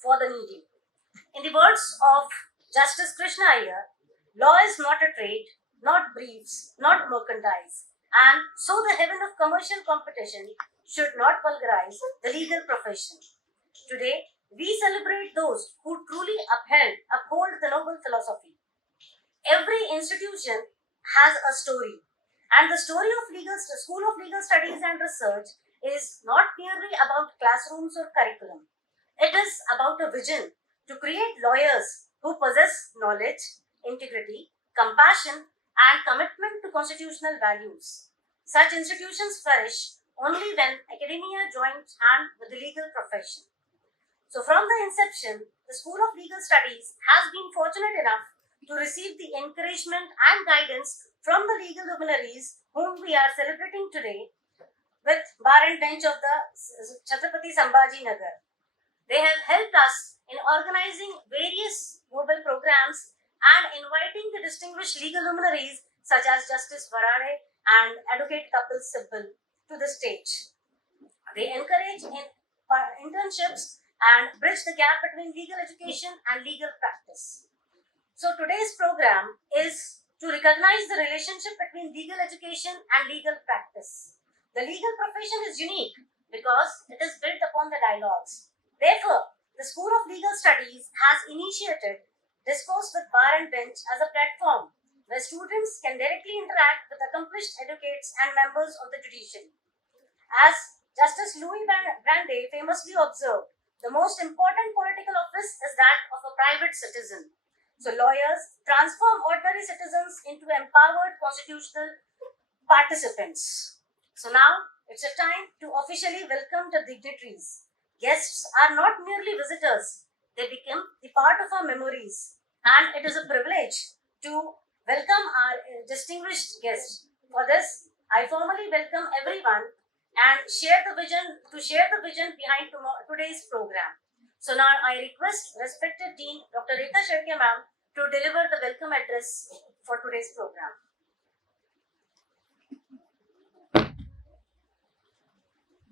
for the needy. In the words of Justice Krishna Iyer, law is not a trade, not briefs, not merchandise, and so the heaven of commercial competition should not vulgarize the legal profession. Today, we celebrate those who truly uphold the noble philosophy. Every institution has a story, and the story of School of Legal Studies and Research is not merely about classrooms or curriculum. It is about a vision to create lawyers who possess knowledge, integrity, compassion, and commitment to constitutional values. Such institutions flourish only when academia joins hand with the legal profession. So, from the inception, the School of Legal Studies has been fortunate enough to receive the encouragement and guidance from the legal luminaries whom we are celebrating today with bar and bench of the Chhatrapati Sambhaji Nagar. They have helped us in organizing various noble programs and inviting the distinguished legal luminaries such as Justice Varade and Advocate Kapil Sibal to the stage. They encourage internships and bridge the gap between legal education and legal practice. So today's program is to recognize the relationship between legal education and legal practice. The legal profession is unique because it is built upon the dialogues. Therefore, the School of Legal Studies has initiated Discourse with Bar and Bench as a platform where students can directly interact with accomplished advocates and members of the judiciary. As Justice Louis Brandeis famously observed, the most important political office is that of a private citizen. So lawyers transform ordinary citizens into empowered constitutional participants. So now it's a time to officially welcome the dignitaries. Guests are not merely visitors, they become the part of our memories. And it is a privilege to welcome our distinguished guests. For this, I formally welcome everyone and share the vision behind today's program. So now I request respected Dean Dr. Rekha Shetye ma'am to deliver the welcome address for today's program.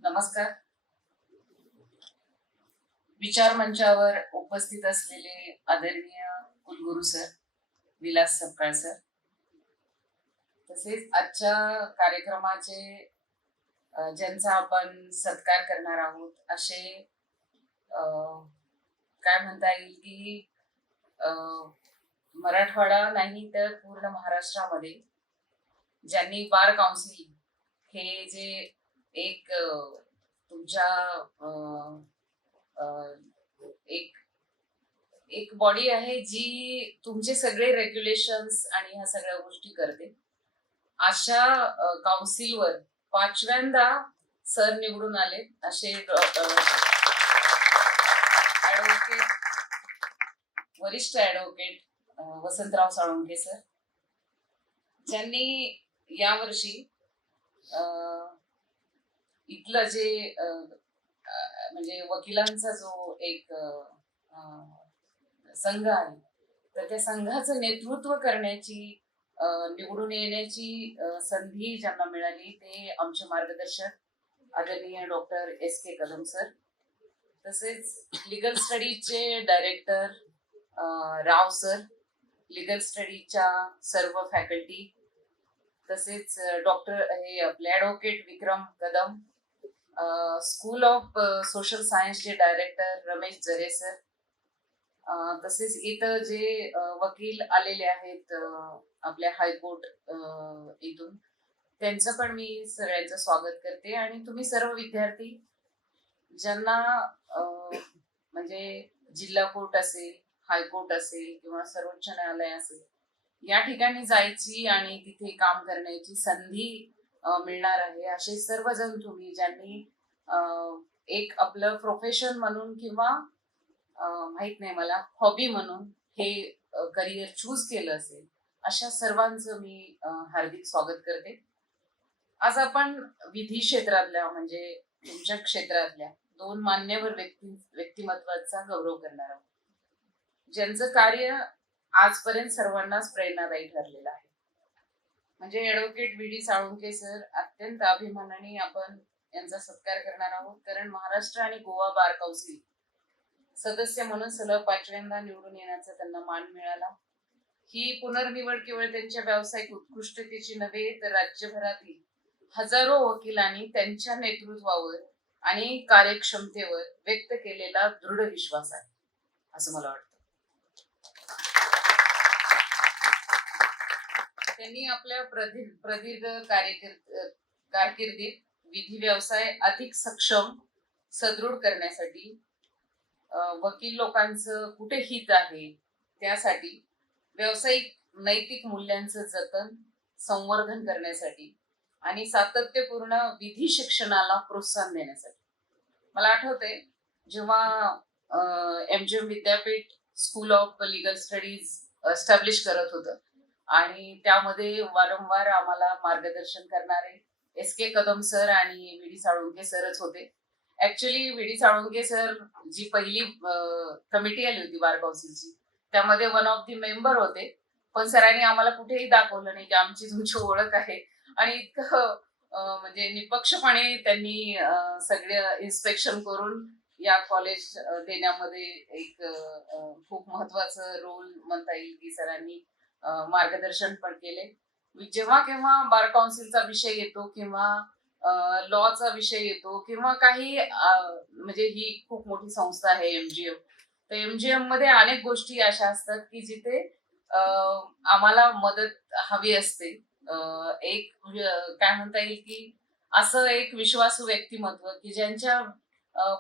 नमस्कार. विचार मंचावर उपस्थित असलेले आदरणीय कुलगुरू sir, Vilas Sapkal sir, तसेच आजच्या कार्यक्रमाचे ज्यांचा आपण सत्कार करणार आहोत असे काय म्हणता येईल की मराठवाडा नाही तर पूर्ण महाराष्ट्रामध्ये ज्यांनी बार काउन्सिल हे जे एक तुमच्या एक बॉडी आहे जी तुमचे सगळे रेग्युलेशन्स आणि ह्या सगळ्या गोष्टी करते, अशा काउन्सिलवर 5व्यांदा सर निवडून आले असे ऍडव्होकेट वरिष्ठ ऍडव्होकेट वसंतराव साळुंखे सर, ज्यांनी यावर्षी इथलं जे म्हणजे वकिलांचा जो एक संघ आहे तर त्या संघाचं नेतृत्व करण्याची निवडून येण्याची संधी ज्यांना मिळाली ते आमचे मार्गदर्शक आदरणीय डॉक्टर S.K. कदम सर, तसेच लिगल स्टडीजचे डायरेक्टर राव सर, लिगल स्टडीजच्या सर्व फॅकल्टी, तसेच डॉक्टर हे आपले advocate Vikram Kadam, school of social सायन्सचे डायरेक्टर रमेश जरे सर, तसेच इथं जे वकील आलेले आहेत आपल्या हायकोर्ट इथून, त्यांचं पण मी सगळ्यांचं स्वागत करते. आणि तुम्ही सर्व विद्यार्थी ज्यांना म्हणजे जिल्हा कोर्ट असेल, हायकोर्ट असेल किंवा सर्वोच्च न्यायालय असेल, या ठिकाणी जायची आणि तिथे काम करण्याची संधी मिळणार आहे, असे सर्वजण तुम्ही ज्यांनी एक आपलं प्रोफेशन म्हणून किंवा माहित नाही मला हॉबी म्हणून हे करिअर चूज केलं असेल, अशा सर्वांचं मी हार्दिक स्वागत करते. आज आपण विधी क्षेत्रातल्या म्हणजे तुमच्या क्षेत्रातल्या 2 मान्यवर व्यक्तिमत्वाचा गौरव करणार आहोत, ज्यांचं कार्य आजपर्यंत सर्वांनाच प्रेरणादायी ठरलेलं आहे. म्हणजे ऍडव्होकेट V.D. साळुंखे सर, अत्यंत अभिमानाने आपण यांचा सत्कार करणार आहोत, कारण महाराष्ट्र आणि गोवा बार काउन्सिल सदस्य म्हणून सलग 5व्यांदा निवडून येण्याचा त्यांना मान मिळाला. ही पुनर्निवड केवळ त्यांच्या व्यावसायिक उत्कृष्टतेची नव्हे तर राज्यभरातील हजारो वकिलांनी त्यांच्या नेतृत्वावर आणि कार्यक्षमतेवर व्यक्त केलेला दृढ विश्वास आहे असं मला वाटतं. त्यांनी आपल्या प्रदीर्घ कारकिर्दीत विधी व्यवसाय अधिक सक्षम सदृढ करण्यासाठी वकील लोकांचं कुठे हित आहे त्यासाठी व्यावसायिक नैतिक मूल्यांचं जतन संवर्धन करण्यासाठी आणि सातत्यपूर्ण विधी शिक्षणाला प्रोत्साहन देण्यासाठी. मला आठवतंय जेव्हा एमजीएम विद्यापीठ school of legal studies establish करत होतं आणि त्यामध्ये वारंवार आम्हाला मार्गदर्शन करणारे एस.के. कदम सर आणि व्ही.डी. साळुंके सरच होते. ऍक्च्युली व्ही.डी. साळुंके सर जी पहिली कमिटी आली होती बार काउन्सिलची त्यामध्ये वन ऑफ दी मेंबर होते, पण सरांनी आम्हाला कुठेही दाखवलं नाही की आमची तुमची ओळख आहे आणि इतकं म्हणजे निपक्षपणे त्यांनी सगळं इन्स्पेक्शन करून या कॉलेज देण्यामध्ये एक खूप महत्वाचं रोल म्हणता येईल की सरांनी मार्गदर्शन पण केले. जेव्हा केव्हा बार काउन्सिलचा विषय येतो किंवा लॉचा विषय येतो किंवा काही म्हणजे ही खूप मोठी संस्था आहे एमजीएम, तर एमजीएम मध्ये अनेक गोष्टी अशा असतात की जिथे आम्हाला मदत हवी असते. एक काय म्हणता येईल की असं एक विश्वासू व्यक्तिमत्व की ज्यांच्या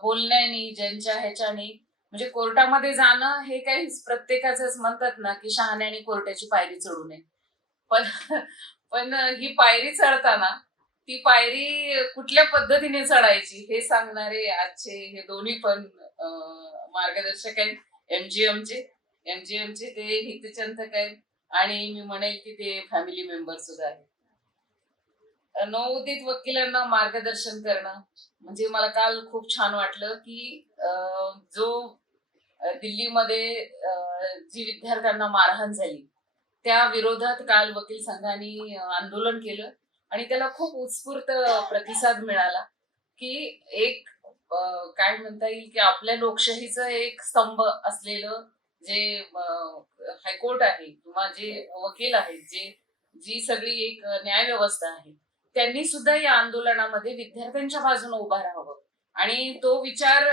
बोलण्याने ज्यांच्या ह्याच्याने म्हणजे कोर्टामध्ये जाणं हे काही प्रत्येकाच म्हणतात ना की शहाण्याने कोर्टाची पायरी चढू नये, पण पण ही पायरी चढताना ती पायरी कुठल्या पद्धतीने चढायची हे सांगणारे आजचे हे दोन्ही पण मार्गदर्शक आहेत एमजीएमचे ते हितचिंतक आहेत आणि मी म्हणेल की ते फॅमिली मेंबर सुद्धा आहेत. नवोदित वकिलांना मार्गदर्शन करणं म्हणजे मला काल खूप छान वाटलं की जो दिल्लीमध्ये जी विद्यार्थ्यांना मारहाण झाली त्या विरोधात काल वकील संघाने आंदोलन केलं आणि त्याला खूप उत्स्फूर्त प्रतिसाद मिळाला की एक काय म्हणता येईल की आपल्या लोकशाहीचं एक स्तंभ असलेलं जे हायकोर्ट आहे किंवा जे वकील आहेत जी सगळी एक न्याय व्यवस्था आहे त्यांनी सुद्धा या आंदोलनामध्ये विद्यार्थ्यांच्या बाजूने उभा राहावं आणि तो विचार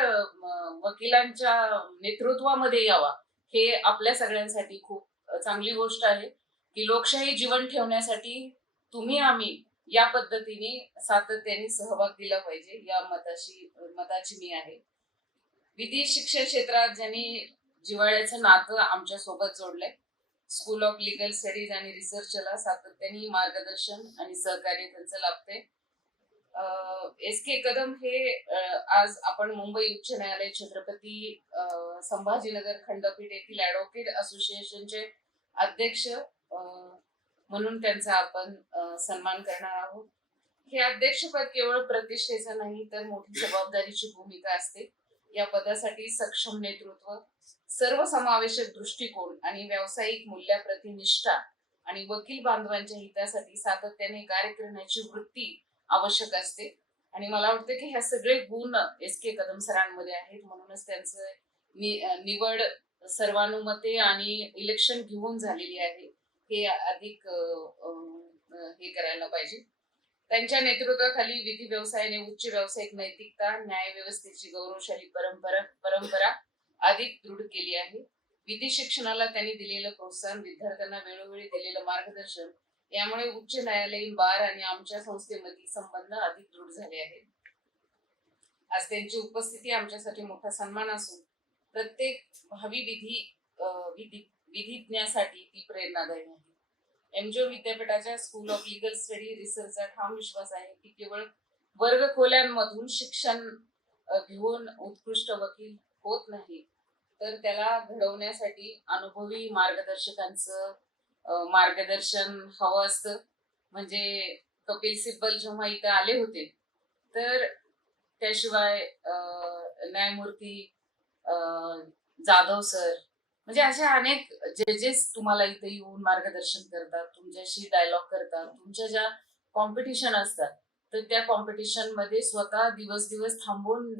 वकिलांच्या नेतृत्वामध्ये यावा हे आपल्या सगळ्यांसाठी खूप चांगली गोष्ट आहे की लोकशाही जीवन ठेवण्यासाठी तुम्ही आम्ही या पद्धतीने सातत्याने सहभाग दिला पाहिजे या मताची मी आहे. विधी शिक्षण क्षेत्रात ज्यांनी जिव्हाळ्याचं नातं आमच्या सोबत जोडलंय स्कूल ऑफ लिगल स्टडीज आणि रिसर्चला सातत्याने मार्गदर्शन आणि सहकार्य त्यांचं लाभते. एस.के. कदम हे आज आपण मुंबई उच्च न्यायालय छत्रपती संभाजीनगर खंडपीठ येथील ऍडव्होकेट असोसिएशनचे अध्यक्ष म्हणून त्यांचा आपण सन्मान करणार आहोत. हे अध्यक्षपद केवळ प्रतिष्ठेचं नाही तर मोठी जबाबदारीची भूमिका असते. या पदासाठी सक्षम नेतृत्व सर्वसमावेशक दृष्टिकोन आणि व्यावसायिक मूल्याप्रती निष्ठा आणि वकील बांधवांच्या हितासाठी सातत्याने कार्य करण्याची वृत्ती आवश्यक असते आणि मला वाटतं की ह्या सगळे गुण एस.के. कदम सरांमध्ये आहेत म्हणूनच त्यांचं निवड सर्वानुमते आणि इलेक्शन घेऊन झालेली आहे हे अधिक हे करायला पाहिजे. त्यांच्या नेतृत्वाखाली विधी व्यवसायाने उच्च व्यावसायिक नैतिकता न्याय व्यवस्थेची गौरवशाली परंपरा अधिक दृढ केली आहे. विधी शिक्षणाला त्यांनी दिलेलं प्रोत्साहन विद्यार्थ्यांना वेळोवेळी दिलेलं मार्गदर्शन यामुळे उच्च न्यायालयीन बार आणि आमच्या संस्थेमधील संबंध अधिक दृढ झाले आहेत. आज त्यांची उपस्थिती आमच्यासाठी मोठा सन्मान असून प्रत्येक भावी विधिज्ञासाठी ती प्रेरणादायी आहे. एमजीएम विद्यापीठाच्या स्कूल ऑफ लिगल स्टडी रिसर्चचा ठाम विश्वास आहे की केवळ वर्ग खोल्यांमधून शिक्षण घेऊन उत्कृष्ट वकील होत नाही तर त्याला घडवण्यासाठी अनुभवी मार्गदर्शकांचं मार्गदर्शन हवं असतं. म्हणजे कपिल सिब्बल जेव्हा इथे आले होते तर त्याशिवाय न्यायमूर्ती जाधव सर म्हणजे अशा अनेक जजेस तुम्हाला इथे येऊन मार्गदर्शन करतात, तुमच्याशी डायलॉग करतात, तुमच्या ज्या कॉम्पिटिशन असतात तर त्या कॉम्पिटिशन मध्ये स्वतः दिवस थांबून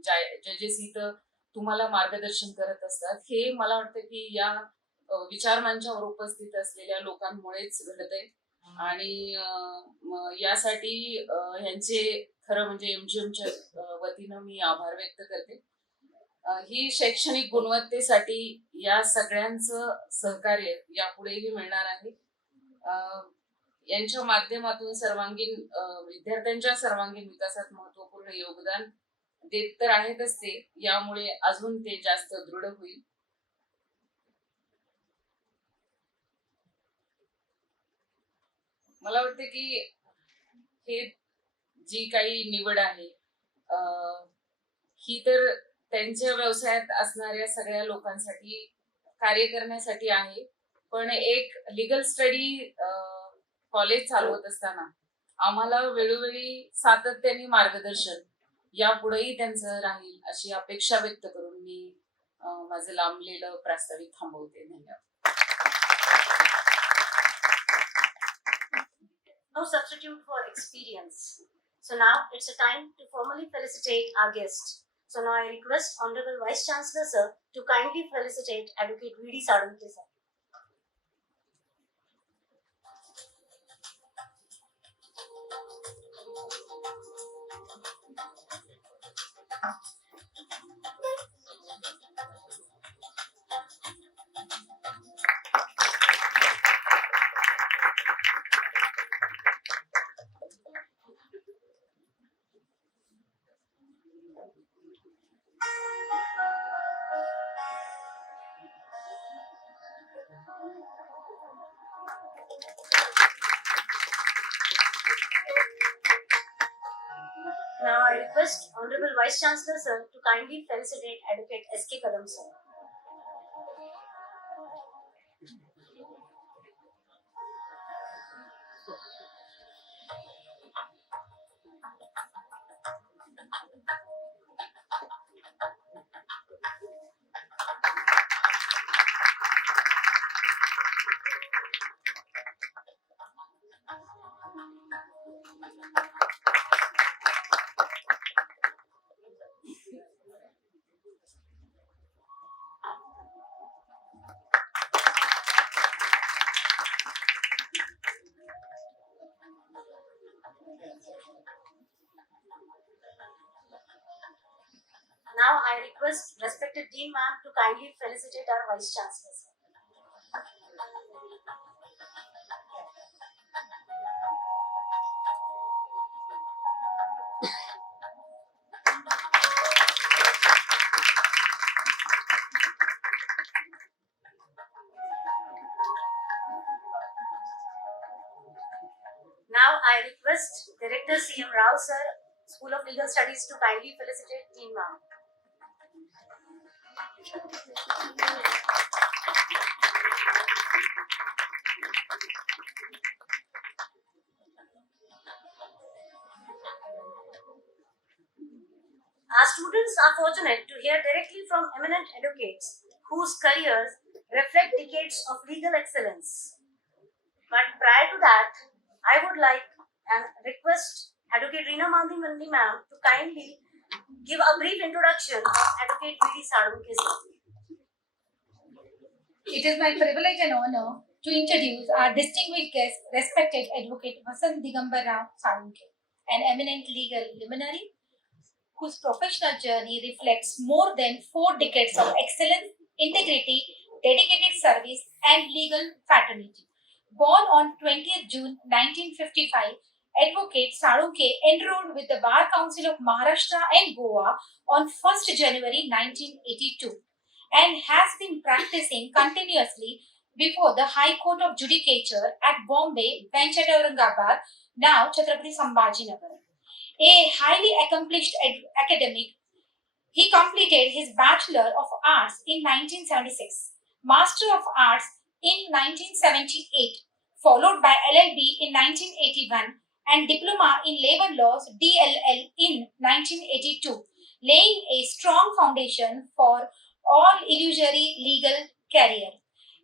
जजेस इथं तुम्हाला मार्गदर्शन करत असतात. हे मला वाटतं की या विचार मंचावर उपस्थित असलेल्या लोकांमुळेच घडतंय. आणि यासाठी ह्यांचे खरं म्हणजे एमजीएमच्या वतीनं मी आभार व्यक्त करते. ही शैक्षणिक गुणवत्तेसाठी या सगळ्यांचं सहकार्य यापुढेही मिळणार आहे. अ, यांच्या माध्यमातून विद्यार्थ्यांच्या सर्वांगीण विकासात महत्वपूर्ण योगदान देत तर आहेतच ते, यामुळे अजून ते जास्त दृढ होईल. मला वाटतं की हे जी काही निवड आहे ही तर त्यांच्या व्यवसायात असणाऱ्या सगळ्या लोकांसाठी कार्य करण्यासाठी आहे. पण एक लीगल स्टडी कॉलेज चालवत असताना आम्हाला वेळोवेळी सातत्याने मार्गदर्शन यापुढेही त्यांचं राहील अशी अपेक्षा व्यक्त करून मी माझं लांबलेलं प्रास्ताविक थांबवते. धन्यवाद. No substitute for experience. So now it's a time to formally felicitate our guest. So now I request Honorable Vice Chancellor Sir to kindly felicitate Advocate V.D. Sadunke Sir. Now I request Honorable Vice Chancellor Sir to kindly felicitate Advocate S.K. Kadam Sir. Now I request respected Dean Ma'am to kindly felicitate our Vice Chancellor Sir. Now I request Director C.M. Rao Sir, School of Legal Studies to kindly felicitate Dean Ma'am. Our students are fortunate to hear directly from eminent advocates whose careers reflect decades of legal excellence. But prior to that, I would like and request Advocate Reena Mandi Mandi ma'am to kindly give a brief introduction of Advocate V.D. Sadunke sir. It is my privilege and honor to introduce our distinguished guest, respected Advocate Vasant Digambar Rao Sadunke, an eminent legal luminary whose professional journey reflects more than 4 decades of excellence, integrity, dedicated service, and legal fraternity. Born on 20th June 1955, Advocate Sadunke enrolled with the Bar Council of Maharashtra and Goa on 1st January 1982 and has been practicing continuously before the High Court of Judicature at Bombay, Bench at Aurangabad, now Chhatrapati Sambhajinagar. A highly accomplished academic, he completed his Bachelor of Arts in 1976, Master of Arts in 1978, followed by LLB in 1981 and Diploma in Labor Laws DLL in 1982, laying a strong foundation for all illusory legal career.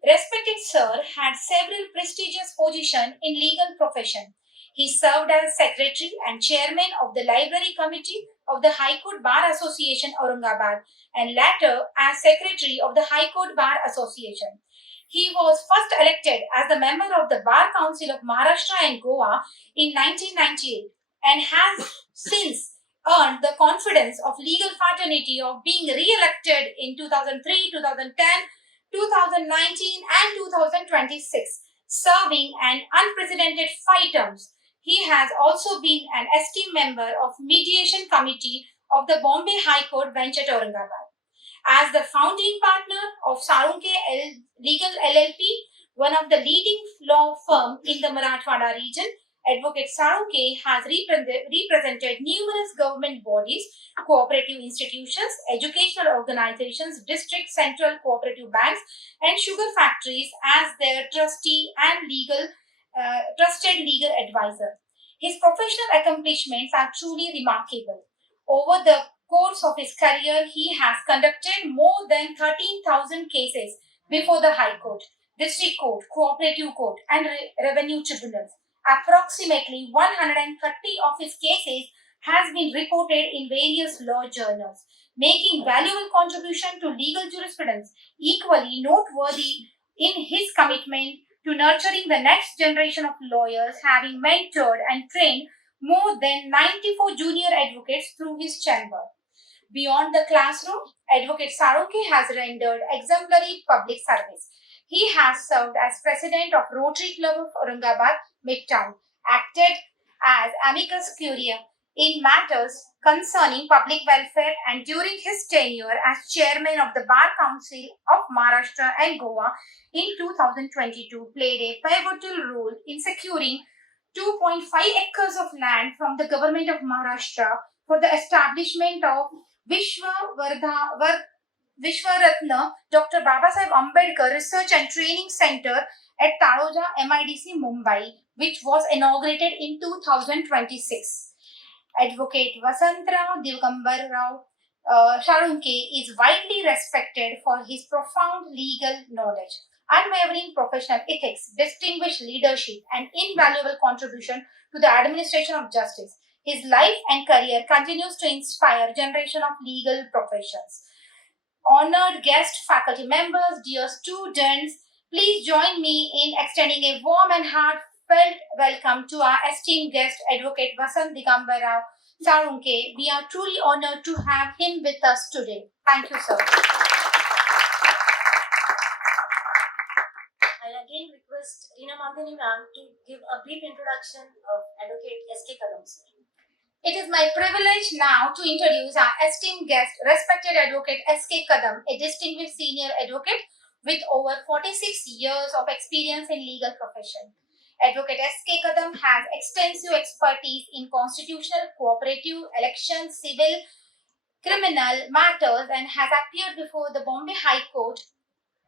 Respected sir had several prestigious positions in legal profession. He served as secretary and chairman of the Library Committee of the High Court Bar Association Aurangabad and later as secretary of the High Court Bar Association. He was first elected as the member of the Bar Council of Maharashtra and Goa in 1998 and has since earned the confidence of legal fraternity of being re-elected in 2003, 2010, 2019 and 2026, serving an unprecedented 5 terms. He has also been an esteemed member of Mediation Committee of the Bombay High Court bench at Aurangabad. As the founding partner of Sarunke Legal LLP, one of the leading law firm in the Marathwada region, Advocate Sarunke has represented numerous government bodies, cooperative institutions, educational organizations, district central cooperative banks, and sugar factories as their trustee and trusted legal advisor. His professional accomplishments are truly remarkable. Over the course of his career, he has conducted more than 13,000 cases before the High Court, District Court, Cooperative Court, and Revenue Tribunals. Approximately 130 of his cases has been reported in various law journals, making valuable contribution to legal jurisprudence. Equally noteworthy in his commitment to nurturing the next generation of lawyers, having mentored and trained more than 94 junior advocates through his chamber. Beyond the classroom, Advocate Sarunke has rendered exemplary public service. He has served as president of Rotary Club of Aurangabad Midtown, acted as amicus curiae in matters concerning public welfare, and during his tenure as chairman of the Bar Council of Maharashtra and Goa in 2022 played a pivotal role in securing 2.5 acres of land from the government of Maharashtra for the establishment of Vishwaratna Dr. Babasaheb Ambedkar Research and Training Center at Taloja MIDC Mumbai, which was inaugurated in 2026. Advocate Vasantrao Digambar Rao Sarunke is widely respected for his profound legal knowledge, unwavering professional ethics, distinguished leadership, and invaluable contribution to the administration of justice. His life and career continues to inspire generation of legal professions. Honored guest faculty members, dear students, please join me in extending a warm and heartfelt welcome to our esteemed guest, Advocate Vasant Digambar Rao Sarunke. We are truly honored to have him with us today. Thank you, sir. I again request Reena Mandini ma'am to give a brief introduction of Advocate S.K. Kadam sir. It is my privilege now to introduce our esteemed guest, respected Advocate S.K. Kadam, a distinguished senior advocate with over 46 years of experience in legal profession. Advocate S.K. Kadam has extensive expertise in constitutional, cooperative, election, civil, criminal matters and has appeared before the Bombay High Court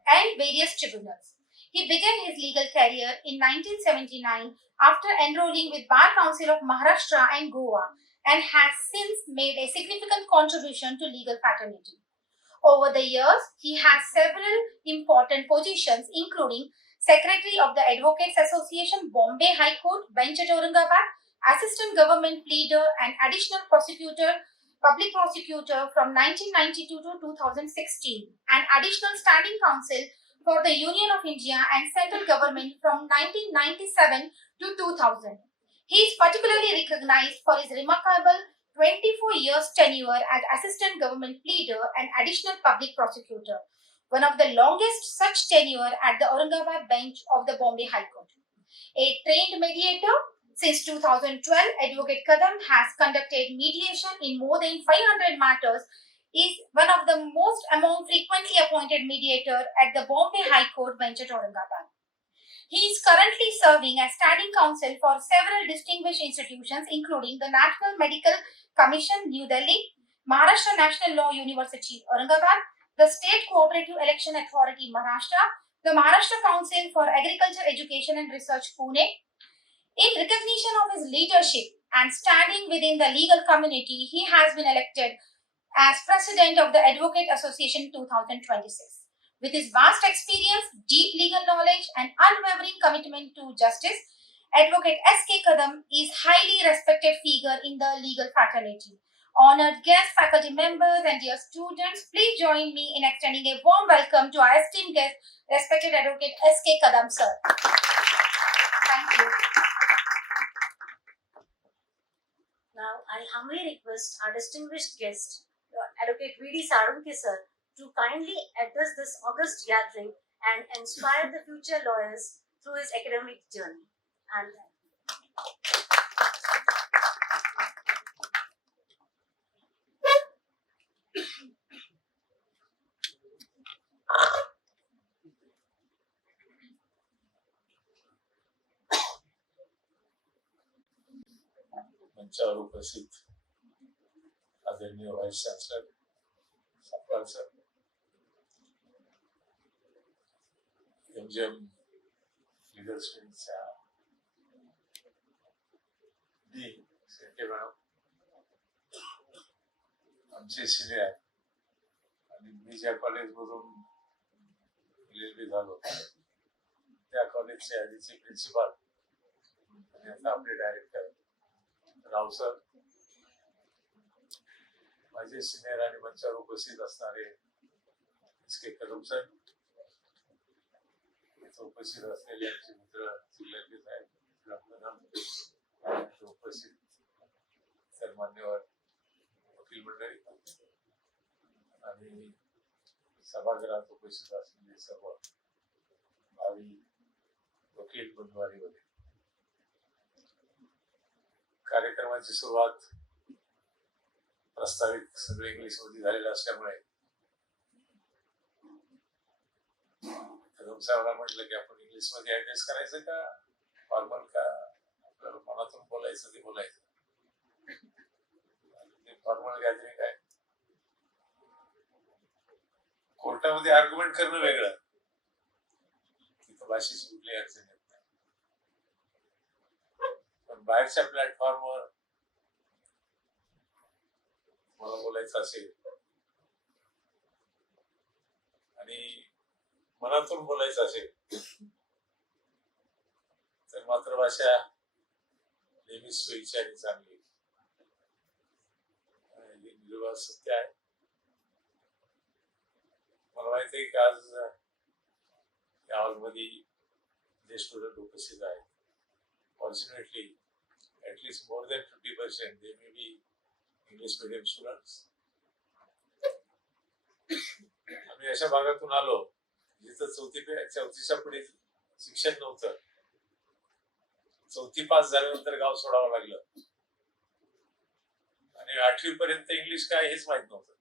and various tribunals. He began his legal career in 1979 after enrolling with Bar Council of Maharashtra and Goa, and has since made a significant contribution to legal fraternity. Over the years, he has several important positions, including Secretary of the Advocates Association, Bombay High Court, bench at Aurangabad, Assistant Government Pleader and Additional Prosecutor, Public Prosecutor from 1992 to 2016, and Additional Standing Counsel for the Union of India and Central Government from 1997 to 2000. He is particularly recognized for his remarkable 24 years tenure as Assistant Government Pleader and Additional Public Prosecutor, one of the longest such tenure at the Aurangabad bench of the Bombay High Court. A trained mediator, since 2012, Advocate Kadam has conducted mediation in more than 500 matters, is one of the most among frequently appointed mediator at the Bombay High Court bench at Aurangabad. He is currently serving as standing counsel for several distinguished institutions, including the National Medical Commission, New Delhi, Maharashtra National Law University, Aurangabad, the State Cooperative Election Authority, Maharashtra, the Maharashtra Council for Agriculture, Education and Research, Pune. In recognition of his leadership and standing within the legal community, he has been elected as President of the Advocate Association 2026. With his vast experience, deep legal knowledge, and unwavering commitment to justice, Advocate S.K. Kadam is highly respected figure in the legal fraternity. Honored guest, faculty members, and dear students, please join me in extending a warm welcome to our esteemed guest, respected Advocate S.K. Kadam, sir. Thank you. Now, I humbly request our distinguished guest, Advocate V.D. Sarunke sir, to kindly address this august gathering and inspire the future lawyers through his academic journey. And मंचावर उपस्थित आदरणीय vice chancellor Sapkal sir, MGM legal स्टडीजच्या D Shette madam, आमचे senior आणि मी ज्या कॉलेजमधून LLB झालो त्या कॉलेजचे आधीचे प्रिन्सिपाल आणि आता आपले डायरेक्टर राव सर, माझे सिनियर आणि मंचावर उपस्थित असणारे एस.के. कदम सर, इथं उपस्थित असलेले आमचे मित्र जिल्ह्यातले साहेब, उपस्थित तर मान्यवर वकील मंडळी आणि सभागृहात उपस्थित असलेले सर्व भावी वकील बंधुवारी वगैरे. कार्यक्रमाची सुरुवात प्रस्तावित सगळे इंग्लिश मध्ये झालेलं असल्यामुळे कदम साहेबांना म्हटलं की आपण इंग्लिश मध्ये ऍडजस्ट करायचं का फॉर्मल, का आपल्याला मनातून बोलायचं ते बोलायचं. फॉर्मल गॅदरिंग आहे, कोर्टामध्ये आर्ग्युमेंट करणं वेगळं, तिथं भाषेची कुठली अडचण येत नाही. पण बाहेरच्या प्लॅटफॉर्मवर मला बोलायचं असेल आणि मनातून बोलायचं असेल तर मातृभाषा नेहमीच सोयीची आणि चांगली. हे निर्वाह सत्य आहे. मला माहिती आहे की आज या हॉलमध्ये जे स्टुडंट उपस्थित आहेत, fortunately at least more than 50% they may be English medium students. आम्ही अशा भागातून आलो जिथं चौथीच्या पुढे शिक्षण नव्हतं. चौथी पास झाल्यानंतर गाव सोडावं लागलं आणि 8वी पर्यंत इंग्लिश काय हेच माहित नव्हतं.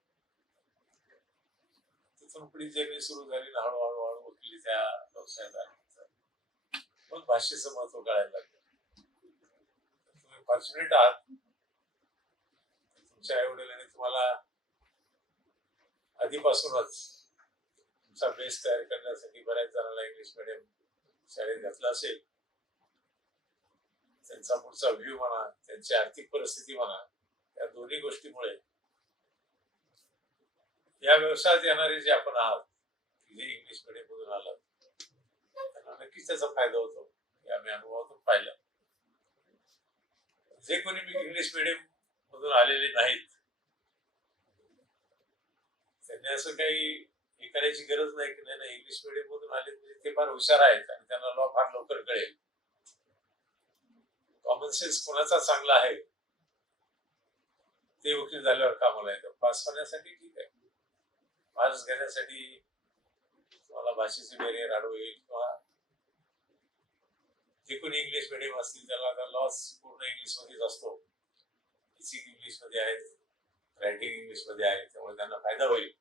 तिथून पुढे जर्नी सुरू झाली ना, हळूहळू हळू वकिलीच्या व्यवसायात आल्यानंतर मग भाषेचं महत्व कळायला लागलं. तुम्ही फॉर्च्युनेट आहात, तुमच्या आई वडिलांनी तुम्हाला आधीपासूनच तुमचा बेस तयार करण्यासाठी बऱ्याच जणांना इंग्लिश मिडियम शाळेत घातलं असेल. त्यांचा पुढचा व्ह्यू म्हणा, त्यांची आर्थिक परिस्थिती म्हणा, या दोन्ही गोष्टीमुळे या व्यवसायात येणारे जे आपण आहात, जे इंग्लिश मिडियम मधून आलात, त्यांना नक्कीच त्याचा फायदा होतो हे आम्ही अनुभवातून पाहिलं. जे कोणी इंग्लिश मिडियम मधून आलेले नाहीत त्यांनी असं काही हे करायची गरज नाही की नाही इंग्लिश मिडियम मधून आले म्हणजे ते फार हुशार आहेत आणि त्यांना लॉ फार लवकर कळेल. कॉमन सेन्स कोणाचा चांगला आहे ते वकील झाल्यावर कामाला येतं. पास होण्यासाठी ठीक आहे, पास घेण्यासाठी तुम्हाला भाषेचे बॅरियर आडवं येईल किंवा जे कोणी इंग्लिश मिडियम असतील त्याला आता लॉस पूर्ण इंग्लिश मध्येच असतो, बेसिक इंग्लिश मध्ये आहेत, रायटिंग इंग्लिश मध्ये आहे, त्यामुळे त्यांना फायदा होईल.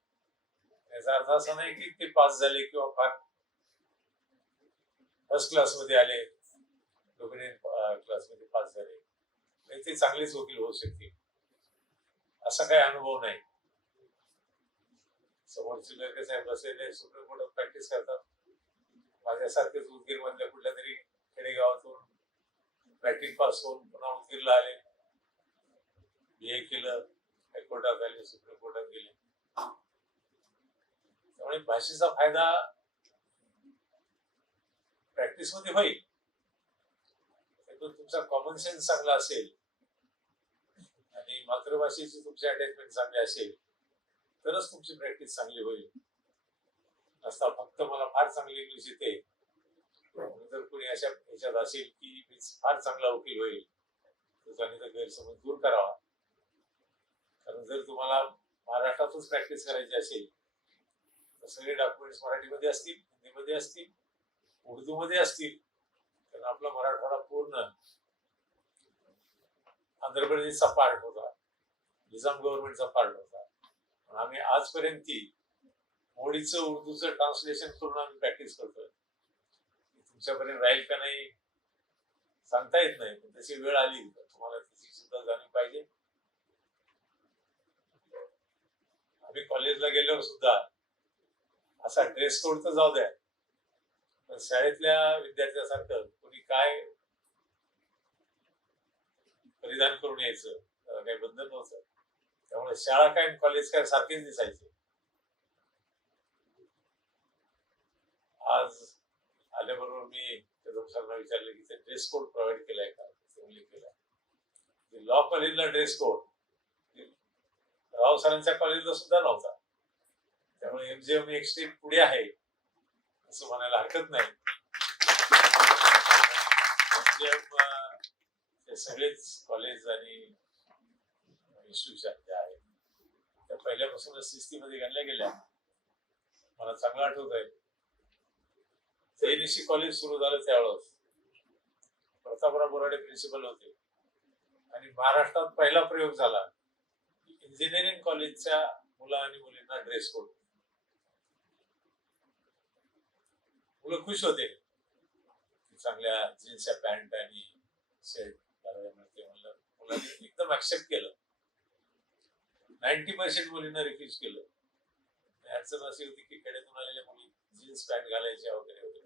याचा अर्थ असा नाही की ते पास झाले किंवा फार फर्स्ट क्लास मध्ये आले, डोमिनेंट क्लास मध्ये पास झाले ते चांगलेच वकील होऊ शकतील असा काही अनुभव नाही. समोरचे लडके साहेब बसलेले सुप्रीम कोर्टात प्रॅक्टिस करतात. माझ्यासारखेच उदगीर मधल्या कुठल्या तरी खेडेगावातून मॅट्रिक पास होऊन पुन्हा उदगीरला आले, BA केलं, हायकोर्टात आले, सुप्रीम कोर्टात गेले. त्यामुळे भाषेचा फायदा प्रॅक्टिस मध्ये होईल. पण तुमचा कॉमन सेन्स चांगला असेल आणि मातृभाषेची तुमची अटॅचमेंट चांगली असेल तरच तुमची प्रॅक्टिस चांगली होईल. असता फक्त मला फार चांगली इंग्लिश येते जर कोणी अशा ह्याच्यात असेल की मी फार चांगला वकील होईल तर त्यांनी तर गैरसमज दूर करावा. कारण जर तुम्हाला महाराष्ट्रातच प्रॅक्टिस करायची असेल तर सगळे डॉक्युमेंट्स मराठीमध्ये असतील, हिंदीमध्ये असतील, उर्दूमध्ये असतील. कारण आपला मराठवाडा पूर्ण आंध्र प्रदेशचा पार्ट होता, निजाम गव्हर्नमेंटचा पार्ट होता. पण आम्ही आजपर्यंत मोडीचं उर्दूचं ट्रान्सलेशन करून आम्ही प्रॅक्टिस करतोय. तुमच्यापर्यंत राहील का नाही सांगता येत नाही, पण तशी वेळ आली तर तुम्हाला त्याची सुद्धा जाणीव पाहिजे. आम्ही कॉलेजला गेल्यावर सुद्धा असा ड्रेस कोड तर जाऊ द्या, पण शाळेतल्या विद्यार्थ्यासारखं कोणी काय परिधान करून यायचं त्याला काही बंधन नव्हतं. त्यामुळे शाळा काय कॉलेज काय सारखेच दिसायचे. आज आल्याबरोबर मी कदम सरांना विचारलं की ड्रेस कोड प्रोव्हाइड केलाय का, केलाय. लॉ कॉलेजला ड्रेस कोड राव सरांच्या कॉलेजला सुद्धा नव्हता. त्यामुळे MGM एक स्टेप पुढे आहे असं म्हणायला हरकत नाही. MGM सगळेच कॉलेज आणि इन्स्टिट्यूशन ज्या आहेत त्या पहिल्यापासूनच शिस्तीमध्ये गणल्या गेल्या. मला चांगलं आठवत आहे JNC कॉलेज सुरू झालं त्यावेळेस प्रतापराव बोराडे प्रिन्सिपल होते आणि महाराष्ट्रात पहिला प्रयोग झाला इंजिनिअरिंग कॉलेजच्या मुला आणि मुलींना ड्रेस कोड. मुलं खुश होते, चांगल्या जीन्सच्या पॅन्ट आणि शर्ट घालायला मिळते म्हणलं. मुलांनी एकदम ऍक्सेप्ट केलं. 90% मुलींना रिफ्यूज केलं. अडचण अशी होती की खेड्यातून आलेल्या मुली जीन्स पॅन्ट घालायच्या वगैरे वगैरे.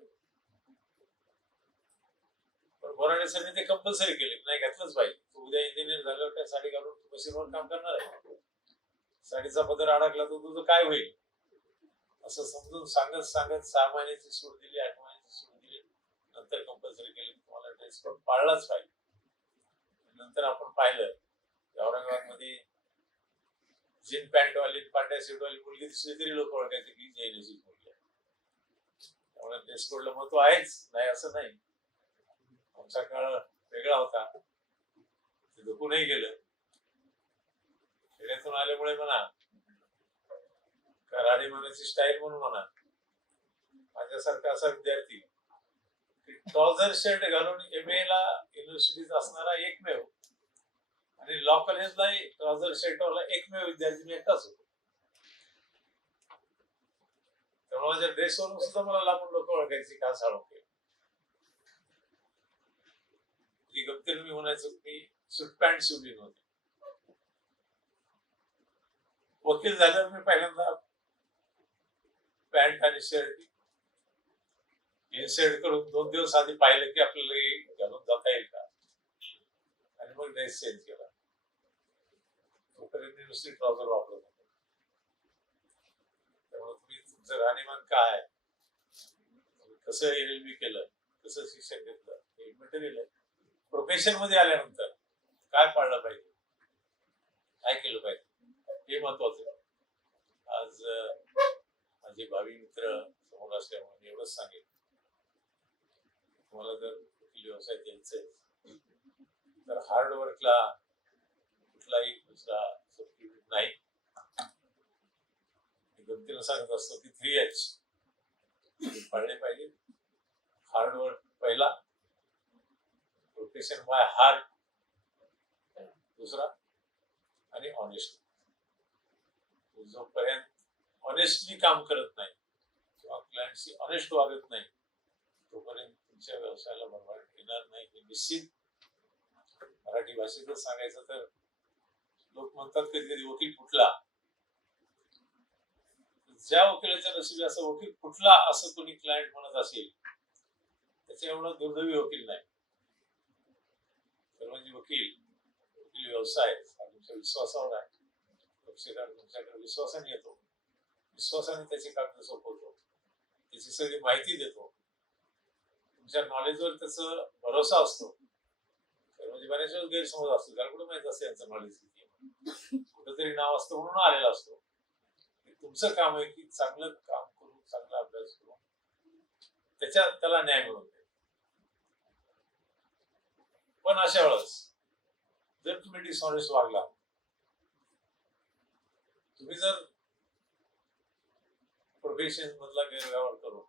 पण बोराडे सरने ते कंपल्सरी केले, नाही घातलंच पाहिजे. तू उद्या इंजिनियर झाल्यावर काय साडी घालून मशीनवर काम करणार आहे, साडीचा पदर अडकला तर तुझं काय होईल असं समजून सांगत सांगत 6 महिन्याची सूट दिली, 8 महिन्याची सूट दिली. नंतर कंपल्सरी केली तुम्हाला ड्रेस कोड पाळलाच पाहिजे. नंतर आपण पाहिलं औरंगाबाद मध्ये जीन पॅन्ट वाली पांढऱ्या शर्ट वाली मुलगी दिसली तरी लोक ओळखायचे की JNC मुलगी आहे. त्यामुळे ड्रेस कोडला महत्व आहेच, नाही असं नाही. आमचा काळ वेगळा होता, ते धुकूनही गेलं. खेड्यातून आल्यामुळे म्हणा का राहणीमानाची स्टाईल म्हणून म्हणा, माझ्यासारखा असा विद्यार्थी ट्राउझर शर्ट घालून MA ला युनिव्हर्सिटीत असणारा एकमेव आणि लॉ कॉलेजलाही ट्राउझर शर्टवाला एकमेव विद्यार्थी मी एकटाच होतो. त्यामुळे माझ्या ड्रेसवरून सुद्धा मला लांबून लोक ओळखायची का साळोखे. गमतीने मी म्हणायचो मी सूट पॅन्ट शिवली नव्हती. वकील झाल्यावर मी पहिल्यांदा पॅन्ट आणि शर्ट इन्सर्ट करून 2 दिवस आधी पाहिलं की आपल्याला घालून जाता येईल का, आणि मग ड्रेस चेंज केला. तोपर्यंत नुसती ट्राउझर वापरत होतो. त्यामुळे तुम्ही तुमचं राहणीमान काय, कसं LLB केलं, कसं शिक्षण घेतलं हे मटेरियल आहे. प्रोफेशन मध्ये आल्यानंतर काय पाळलं पाहिजे, काय केलं पाहिजे हे महत्वाचं आहे. आज माझे भावी मित्र समोर असल्यामुळे मी एवढंच सांगेन, तुम्हाला जर वकील व्यवसाय द्यायचा तर हार्ड वर्कला कुठलाही दुसरा सबस्टिट्यूट नाही. गमतीनं सांगत असतो की 3H पाळले पाहिजे. हार्ड वर्क पहिला, प्रोफेशन बाय हार्ट दुसरा, आणि ऑनेस्ट. जोपर्यंत ऑनेस्टली काम करत नाही किंवा क्लायंटशी ऑनेस्ट वागत नाही तोपर्यंत तुमच्या व्यवसायाला भरभराट येणार नाही हे निश्चित. मराठी भाषेतच सांगायचं तर लोक म्हणतात कधी कधी वकील फुटला. ज्या वकिलाच्या नशिबी असं वकील फुटला असं कोणी क्लायंट म्हणत असेल त्याच्या एवढा दुर्दैवी वकील नाही. तर म्हणजे वकील व्यवसाय हा तुमच्या विश्वासावर आहे. तुमच्याकडे विश्वासाने येतो, विश्वासाने त्याची कागद सोपवतो, त्याची सगळी माहिती देतो, तुमच्या नॉलेजवर त्याचा भरोसा असतो. म्हणजे बऱ्याच वेळेस गैरसमज असतो, त्याला कुठं माहित असतं यांचं नॉलेज किती आहे. कुठंतरी नाव असतं म्हणून आलेला असतो. तुमचं काम आहे की चांगलं काम करून चांगला अभ्यास करून त्याला न्याय मिळवून द्या. पण अशा वेळेस जर तुम्ही डिसऑनेस्ट वागला, तुम्ही जर प्रोफेशन मधला गैरव्यवहार करून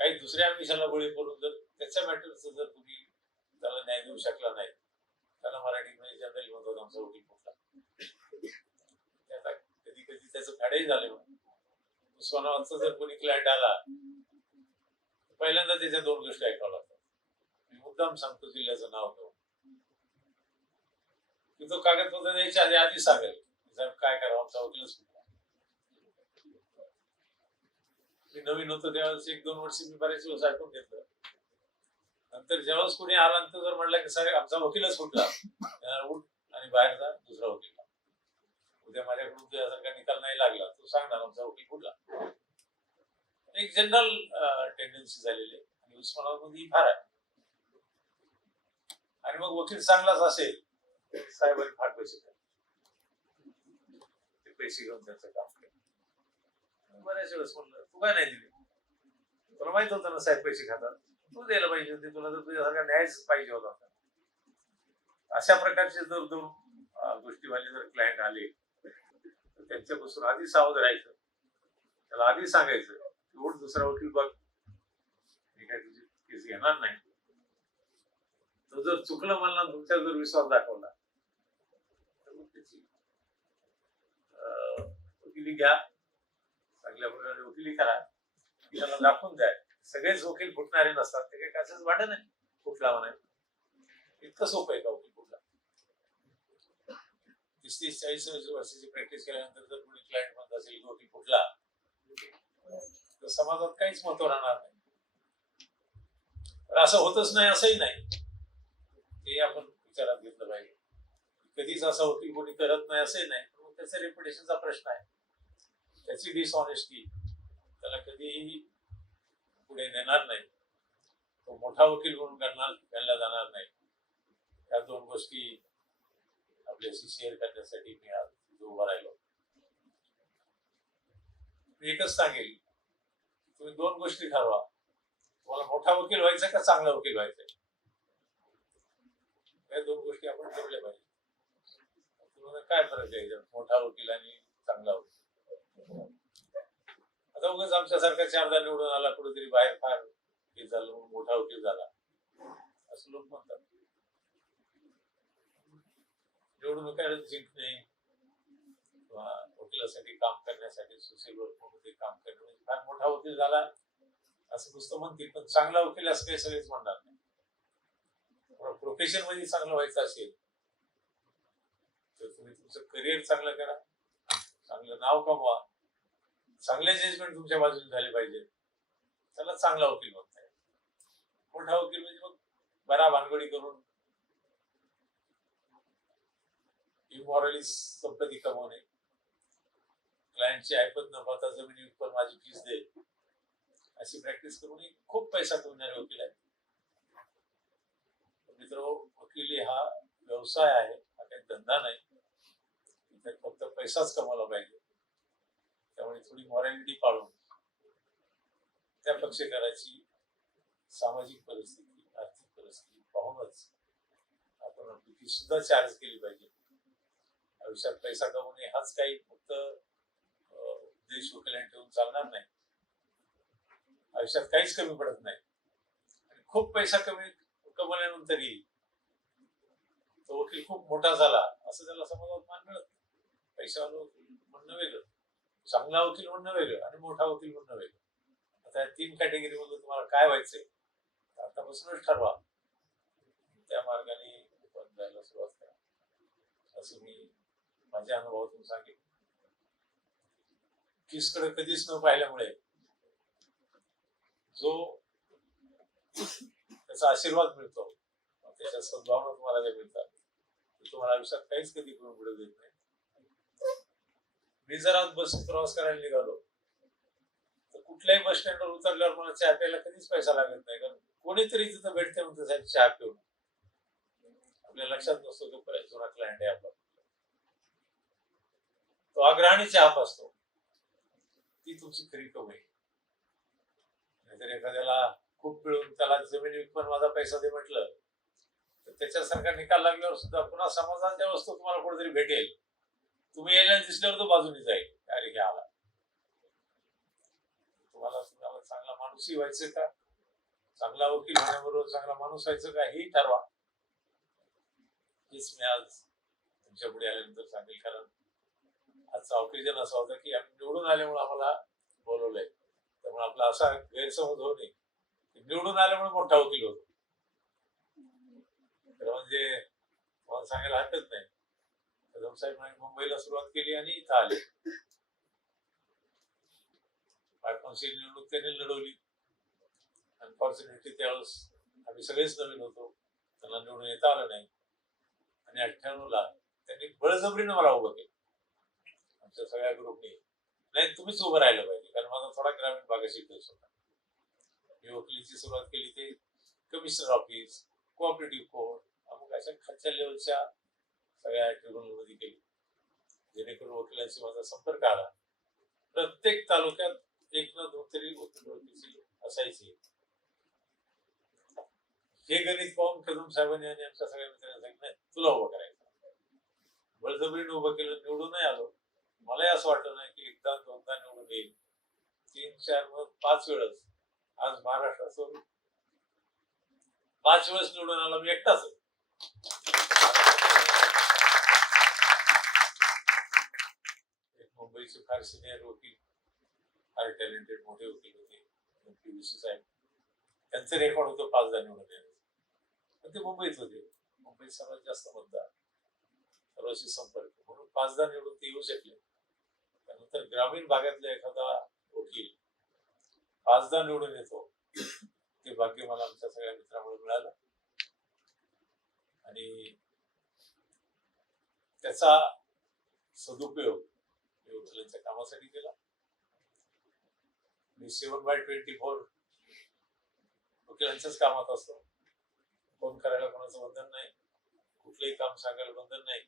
काही दुसऱ्या विषयाला बळी पडून जर त्याच्या मॅटरचं जर तुम्ही त्याला न्याय देऊ शकला नाही, त्याला मराठीमध्ये जनरल म्हणतात आमचा वकील फुटला. कधी कधी त्याचं फाडेही झाले. उस्मानाबादचा जर कोणी क्लायंट आला पहिल्यांदा त्याच्या दोन गोष्टी ऐकाव्या लागतात. मी मुद्दाम सांगतो जिल्ह्याचं नाव घेऊन की तो कागदपत्र द्यायच्या आधी सांगेल साहेब काय करावं, आमचा वकीलच फुटला. मी नवीन होतो त्यावेळेस 1-2 वर्ष मी बरेच दिवस ऐकून घेतलं. नंतर ज्यावेळेस कोणी आला तर जर म्हटलं की साहेब आमचा वकीलच फुटला, उठ आणि बाहेर जा, दुसरा वकील उद्या माझ्याकडून तुझ्यासारखा निकाल नाही लागला तू सांगणार आमचा वकील फुटला. एक जनरल टेंडन्सी झालेली आहे आणि उस्मानाबादमध्ये फार आहे. आणि मग वकील चांगलाच असेल, साहेबांनी फार पैसे ते पैसे घेऊन त्यांचं काम केलं. बऱ्याच वेळेस म्हणलं तू काय नाही दिले, तुला माहित होतं ना साहेब पैसे खातात, तू द्यायला पाहिजे होते, तुला तर तुझ्यासारखा न्यायच पाहिजे होता. अशा प्रकारचे जर दोन गोष्टीवाले जर क्लायंट आले तर त्यांच्यापासून आधी सावध राहायचं. त्याला आधी सांगायचं की उठ दुसरा वकील बघ, मी काय तुझी केस घेणार नाही. तो जर चुकलं मला तुमच्यावर जर विश्वास दाखवला तर मग त्याची वकिली घ्या, चांगल्या प्रकारे वकिली करा, त्याला दाखवून द्या. सगळेच वकील फुटणारे नसतात, ते काही कसंच वाटत नाही फुटला म्हणा. इतकं सोपं आहे का वकील फुटला? 30-40 वर्षाची प्रॅक्टिस केल्यानंतर जर कोणी क्लायंट म्हणत असेल की वकील फुटला तर समाजात काहीच महत्व राहणार नाही. तर असं होतच नाही असंही नाही, ते आपण विचारात घेतलं पाहिजे. कधीच असा वकील कोणी करत नाही असंही नाही, पण त्याचा रेप्युटेशनचा प्रश्न आहे. त्याची डिसऑनेस्टी त्याला कधीही पुढे नेणार नाही. तो मोठा वकील म्हणून गणला जाणार नाही. या दोन गोष्टी आपल्याशी शेअर करण्यासाठी मी आज उभा राहिलो. मी एकच सांगेल, तुम्ही दोन गोष्टी ठरवा, तुम्हाला मोठा वकील व्हायचा का चांगला वकील व्हायचा. या दोन गोष्टी आपण ठरवल्या पाहिजे. तुम्हाला काय फरक आहे मोठा वकील आणि चांगला वकील? आता उगाच आमच्यासारखा 4दा निवडून आला, कुठेतरी बाहेर फार केस झालं म्हणून मोठा वकील झाला असं लोक म्हणतात. निवडणुका जिंकणे किंवा वकिलासाठी काम करण्यासाठी सोशल वर्क मध्ये काम करणे म्हणजे फार मोठा वकील झाला असं नुसतं म्हणतील, पण चांगला वकील असं काही सगळेच म्हणणार नाही. प्रोफेशन मध्ये चांगलं व्हायचं असेल तर तुम्ही तुमचं करिअर चांगलं करा, चांगलं नाव कमवा, चांगले जजमेंट तुमच्या बाजूने झाले पाहिजे, त्याला चांगला वकील म्हणताय. मोठा वकील म्हणजे मग बरा भानगडी करून इमॉरली संपत्ती कमवणे, क्लायंटची ऐपत न पाहता जमिनी विकून माझी फीस दे अशी प्रॅक्टिस करून खूप पैसा कमवणारे वकील आहेत. मित्र, वकिली हा व्यवसाय आहे, हा काही धंदा नाही. त्यात फक्त पैसाच कमवला पाहिजे. त्यामुळे थोडी मॉरॅलिटी पाळून त्या पक्षकाराची सामाजिक परिस्थिती, आर्थिक परिस्थिती पाहूनच आपण आपली फी सुद्धा चार्ज केली पाहिजे. आयुष्यात पैसा कमवणे हाच काही फक्त उद्देश वकिलांनी ठेवून चालणार नाही. आयुष्यात काहीच कमी पडत नाही. आणि खूप पैसा कमवल्यानंतरही तो वकील खूप मोठा झाला असं त्याला समाजात मान मिळत. पैशावाला वकील म्हणणं वेगळं, चांगला वकील म्हणणं वेगळं आणि मोठा वकील म्हणणं वेगळं. आता या 3 कॅटेगरी मध्ये तुम्हाला काय व्हायचंय आतापासूनच ठरवा, त्या मार्गाने आपण जायला सुरुवात करा असं मी माझ्या अनुभवातून सांगेन. फीसकडे कधीच न पाहिल्यामुळे जो त्याचा आशीर्वाद मिळतो, त्याच्या सद्भावना तुम्हाला ज्या मिळतात तुम्हाला आयुष्यात काहीच कधी पुढे देत नाही. मी जर आज बस प्रवास करायला निघालो तर कुठल्याही बस स्टँडवर उतरल्यावर मला चहा प्यायला कधीच पैसा लागत नाही, कारण कोणीतरी तिथं भेटते म्हणते साहेब चहा पिऊन. आपल्या लक्षात नसतो तो जुना क्लायंट आहे आपला, तो अग्रहणी चाहत असतो, ती तुमची खरी कमाई. नाहीतर एखाद्याला खूप मिळून त्याला जमीन विकून माझा पैसा दे म्हटलं तर त्याच्यासारखा निकाल लागल्यावर सुद्धा पुन्हा समाजाच्या वस्तू तुम्हाला कुठेतरी भेटेल, तुम्ही यायला दिसल्यावर तो बाजूने जाईल, अरे घ्या आला. तुम्हाला चांगला माणूसही व्हायचं का, चांगला वकील होण्याबरोबर चांगला माणूस व्हायचं का, हेही ठरवा. हेच मी आज तुमच्या पुढे आल्यानंतर सांगेल. कारण आजचा ऑकेजन असा होता की आम्ही निवडून आल्यामुळे आम्हाला बोलवलंय, त्यामुळे आपला असा गैरसमज होऊ नये की निवडून आल्यामुळे मोठा वकील होतो. तर म्हणजे तुम्हाला सांगायला हरकत नाही, कदम साहेब मुंबईला सुरुवात केली आणि इथं आले. बार काउन्सिल निवडणूक त्यांनी लढवली. अनफॉर्च्युनेटली त्यावेळेस आम्ही सगळेच नवीन होतो, त्यांना निवडून येता आलं नाही. आणि 98ला त्यांनी बळजबरीनं मला उभं केलं आमच्या सगळ्या ग्रुपने. नाही तुम्हीच उभं राहिलं पाहिजे, कारण माझा थोडा ग्रामीण भागाशी केस होता. मी वकिलीची सुरुवात केली ते कमिशनर ऑफिस, कोऑपरेटिव्ह कोर्ट, अमुक अशा खालच्या लेवलच्या सगळ्या ट्रिब्युनलमध्ये केली, जेणेकरून वकिलांशी माझा संपर्क आला. प्रत्येक तालुक्यात एक ना दोन तरी वकील असायची. हे गणित पाहून कदम साहेबांनी आणि आमच्या सगळ्या मित्रांनी सांगितलं तुला उभं करायचं. बळजबरीने उभं केलं, निवडून नाही आलो. मलाही असं वाटलं नाही की एकदा दोनदा निवडून येईल. 3, 4, 5 वेळेस आज महाराष्ट्रातून 5 वेळेस निवडून आला मी एकटाच. एक मुंबईचे फार सिनियर वकील, फार टॅलेंटेड मोठे वकील होते PVC साहेब, त्यांचं रेकॉर्ड होतं 5दा निवडून येण्याचं. पण ते मुंबईत होते, मुंबईत सर्वात जास्त मतदार, सर्वांशी संपर्क, म्हणून 5दा निवडून ते येऊ शकले. त्यानंतर ग्रामीण भागातला एखादा वकील 5दा निवडून येतो, ते भाग्य मला आमच्या सगळ्या मित्रांमुळे मिळालं. आणि त्याचा सदुपयोग मी वकिलांच्या कामासाठी केला. मी 7/24 वकिलांच्याच कामात असतो. फोन करायला कोणाचं बंधन नाही, कुठलंही काम सांगायला बंधन नाही.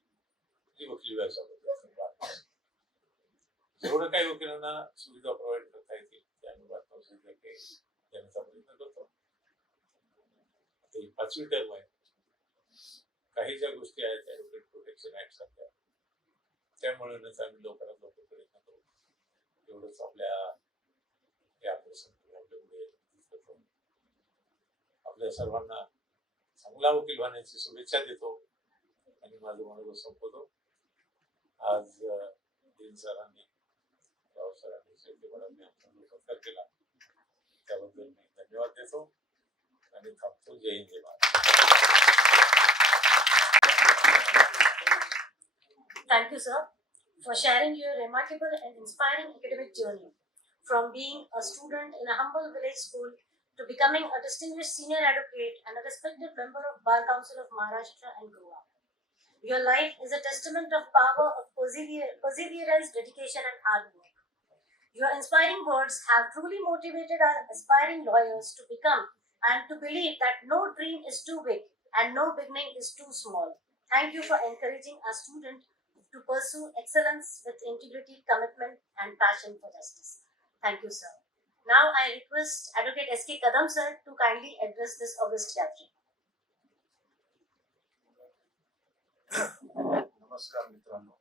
ही वकील व्यवसाय जेवढं काही वकिलांना सुविधा प्रोव्हाइड करता येतील त्या अनुसार सुविधा देण्याचा प्रयत्न करतो. ही 5वी टर्म आहे. काही ज्या गोष्टी आहेत ऍडव्होकेट प्रोटेक्शन ऍक्ट सारख्या त्यामुळे आम्ही लवकरात लवकर प्रयत्न करू. एवढंच आपल्या या प्रसंगी आपल्या सर्वांना चांगला वकील होण्याची शुभेच्छा देतो आणि माझं मनोगत संपवतो. आज दिन सरांनी, राव सरांनी, शेट्टीवारांनी आमचा सत्कार केला त्याबद्दल मी धन्यवाद देतो आणि थांबतो. जय हिंद, जय Maharashtra. Thank you, sir, for sharing your remarkable and inspiring academic journey from being a student in a humble village school to becoming a distinguished senior advocate and a respected member of Bar Council of Maharashtra and Goa. Your life is a testament of power of perseverance, dedication, and hard work. Your inspiring words have truly motivated our aspiring lawyers to become and to believe that no dream is too big and no beginning is too small. Thank you for encouraging our student to pursue excellence with integrity, commitment, and passion for justice. Thank you, sir. Now I request Advocate S.K. Kadam sir to kindly address this august gathering. नमस्कार मित्रांनो,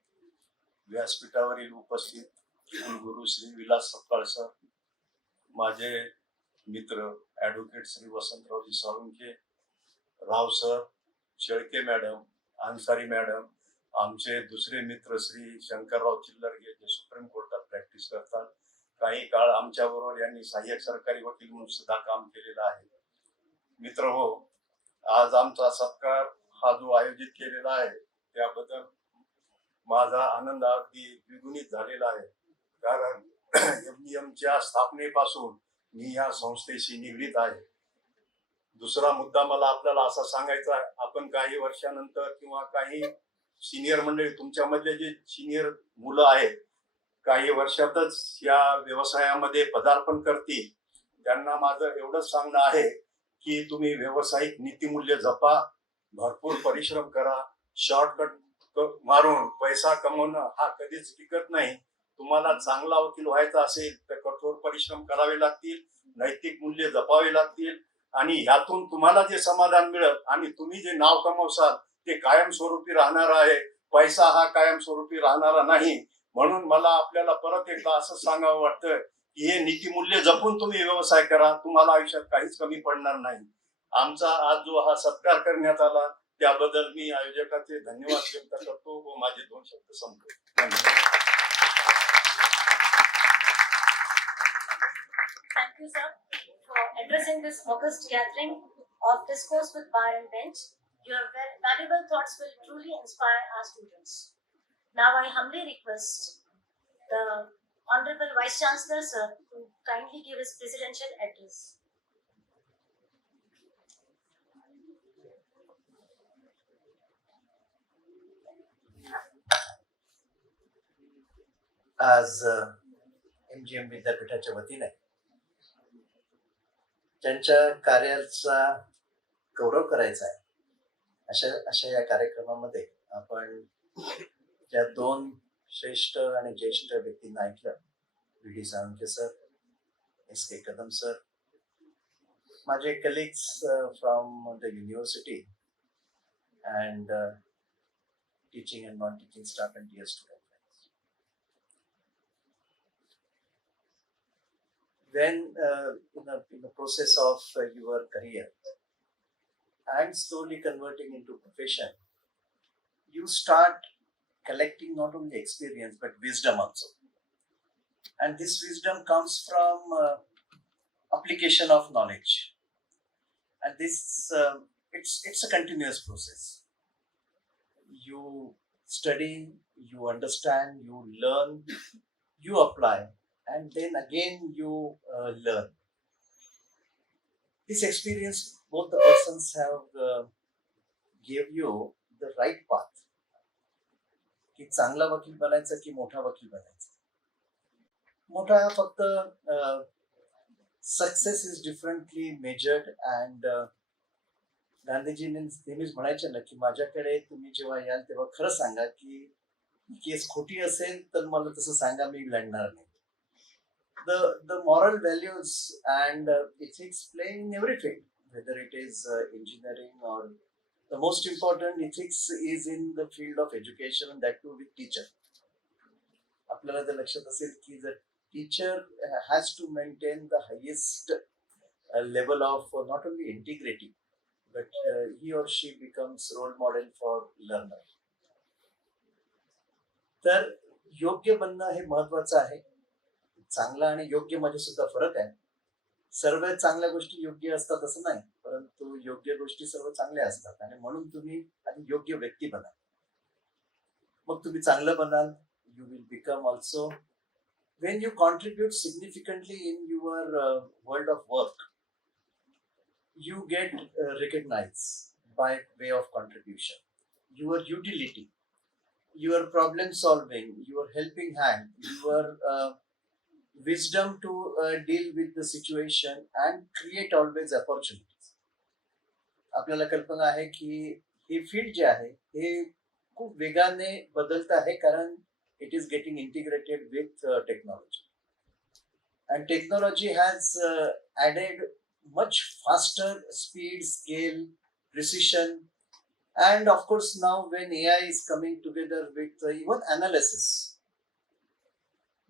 व्यासपीठावरील उपस्थित कुलगुरू Shri Vilas Sapkal sir, माझे मित्र advocate Shri Vasantraoji Salunkhe, Rao sir, Shelke madam, Ansari madam, आमचे दुसरे मित्र श्री शंकरराव चिल्लरगे जे सुप्रीम कोर्टात प्रॅक्टिस करतात. काही काळ आमच्याबरोबर यांनी सहाय्यक सरकारी वकील म्हणून सुद्धा काम केलेलं आहे. मित्र हो, आज आमचा सत्कार हा जो आयोजित केलेला आहे त्याबद्दल माझा आनंद अगदी द्विगुणित झालेला आहे. कारण MGMच्या स्थापनेपासून मी या संस्थेशी निगडीत आहे. दुसरा मुद्दा मला आपल्याला असा सांगायचा आहे, आपण काही वर्षानंतर किंवा काही सिनियर मंडळी, तुमच्यामधले जे सिनियर मुलं आहेत, काही वर्षातच या व्यवसायामध्ये पदार्पण करतील. त्यांना माझं एवढंच सांगणं आहे की तुम्ही व्यावसायिक नीतिमूल्य जपा, भरपूर परिश्रम करा. शॉर्टकट मारून पैसा कमवणं हा कधीच टिकत नाही. तुम्हाला चांगला वकील व्हायचा असेल तर कठोर परिश्रम करावे लागतील, नैतिक मूल्य जपावी लागतील आणि ह्यातून तुम्हाला जे समाधान मिळत आणि तुम्ही जे नाव कमवसाल ते कायमस्वरूपी राहणार आहे. पैसा हा कायमस्वरूपी राहणारा नाही. म्हणून मला आपल्याला परत एकदा असं सांगावं वाटतं की हे नीतिमूल्य जपून तुम्ही व्यवसाय करा. तुम्हाला आयुष्यात काहीच कमी पडणार नाही. आमचा आज जो हा सत्कार करण्यात आला त्याबद्दल मी आयोजकाचे धन्यवाद व्यक्त करतो व माझे 2 शब्द संपवतो. धन्यवाद. Thank you, sir, for addressing this august gathering of discourse with bar and bench. Your valuable thoughts will truly inspire our students. Now, I humbly request the Honorable Vice Chancellor, sir, to kindly give his presidential address. आज MGM विद्यापीठाच्या वतीने त्यांच्या कार्याचा गौरव करायचा आहे अशा या कार्यक्रमामध्ये आपण ज्या 2 श्रेष्ठ आणि ज्येष्ठ व्यक्तींना ऐकलं, VD Salunkhe sir, SK Kadam sir, माझे colleagues from the university and teaching and non teaching staff and dear student. When in the process of your career and slowly converting into profession, you start collecting not only experience but wisdom also. And this wisdom comes from application of knowledge. And this it's a continuous process. You study, you understand, you learn, you apply. And then again you learn. This experience, both the persons have gave you the right path. की चांगला वकील बनायचं की मोठा वकील बनायचं. मोठा फक्त success is differently measured and गांधीजींनी नेहमीच म्हणायचे ना की माझ्याकडे तुम्ही जेव्हा याल तेव्हा खरं सांगा की केस खोटी असेल तर मला तसं सांगा, मी लढणार नाही. The moral values and ethics play in every field, whether it is engineering or the most important ethics is in the field of education, and that too with teacher. आपल्याला जर लक्षात असेल की the teacher has to maintain the highest level of not only integrity but he or she becomes role model for learner. तर योग्य बनणं हे महत्वाचं आहे. चांगला आणि योग्य मध्ये सुद्धा फरक आहे. सर्व चांगल्या गोष्टी योग्य असतात असं नाही, परंतु योग्य गोष्टी सर्व चांगल्या असतात आणि म्हणून तुम्ही आधी योग्य व्यक्ती बना. मग तुम्ही चांगलं बनाल. You will become also when you contribute significantly in your world of work, you get recognized by way of contribution. Your utility, your problem solving, your helping hand, your wisdom to deal with the situation and create always opportunities. आपल्याला कल्पना आहे की हे field जे आहे हे खूप वेगाने बदलत आहे कारण it is getting integrated with technology. And technology has added much faster speed, scale, precision, and of course now when AI is coming together with even analysis,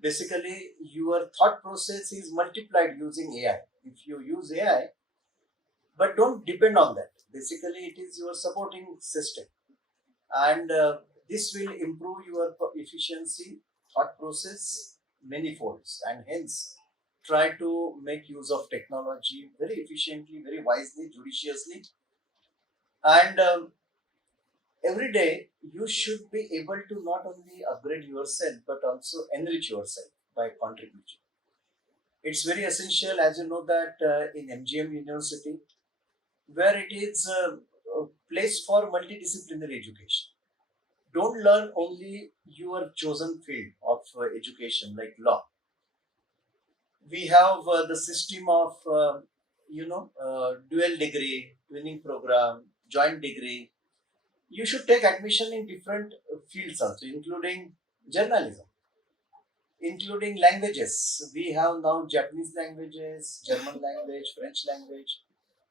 basically your thought process is multiplied using AI. If you use AI, but don't depend on that. Basically it is your supporting system, and this will improve your efficiency, thought process many folds, and hence try to make use of technology very efficiently, very wisely, judiciously, and every day you should be able to not only upgrade yourself but also enrich yourself by contributing. It's very essential, as you know, that in MGM University, where it is placed for multidisciplinary education. Don't learn only your chosen field of education like law. We have the system of dual degree, twinning program, joint degree. You should take admission in different fields also, including journalism, including languages. We have now Japanese languages, German language, French language.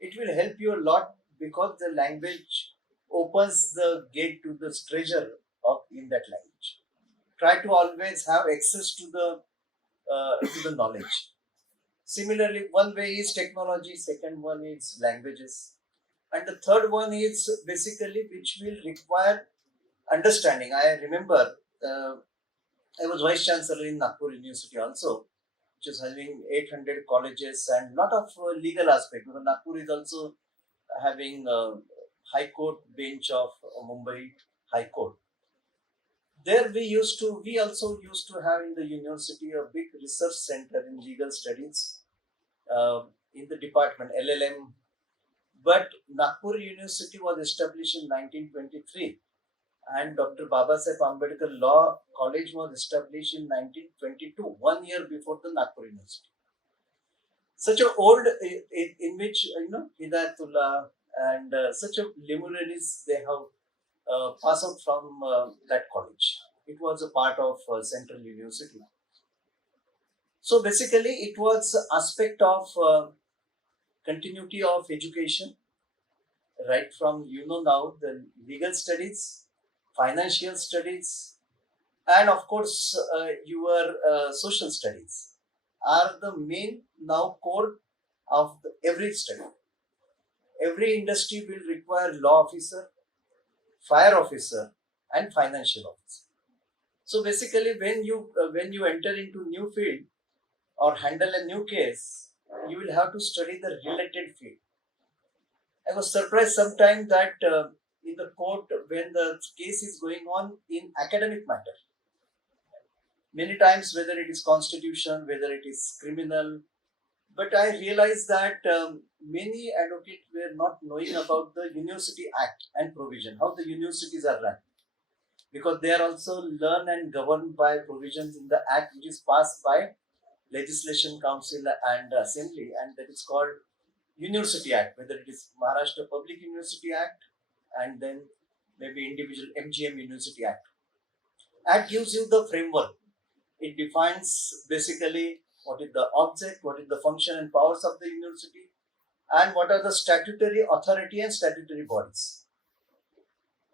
It will help you a lot because the language opens the gate to the treasure of in that language. Try to always have access to the knowledge. Similarly, one way is technology, second one is languages, and the third one is basically which will require understanding. I remember I was vice chancellor in Nagpur University also, which is having 800 colleges and lot of legal aspect. Because Nagpur is also having High Court bench of Mumbai High Court. There we also used to have in the university a big research center in legal studies in the department LLM. But Nagpur University was established in 1923 and Dr. Babasaheb Ambedkar Law College was established in 1922, 1 year before the Nagpur University. Such a old in which Hidayatullah and such a luminaries they have passed out from that college. It was a part of Central University. So basically, it was aspect of continuity of education, right from now the legal studies, financial studies, and of course your social studies are the main now core of every study. Every industry will require law officer, fire officer, and financial officer. So basically, when you enter into new field or handle a new case, you will have to study the related field. I was surprised sometimes that in the court when the case is going on in academic matter, many times whether it is constitution, whether it is criminal, but I realized that many advocates were not knowing about the University Act and provision, how the universities are run. Because they are also learned and governed by provisions in the Act which is passed by Legislation Council and Assembly, and that is called University Act, whether it is Maharashtra Public University Act and then maybe individual MGM University Act. Act gives you the framework. It defines basically what is the object, what is the function and powers of the university, and what are the statutory authority and statutory bodies.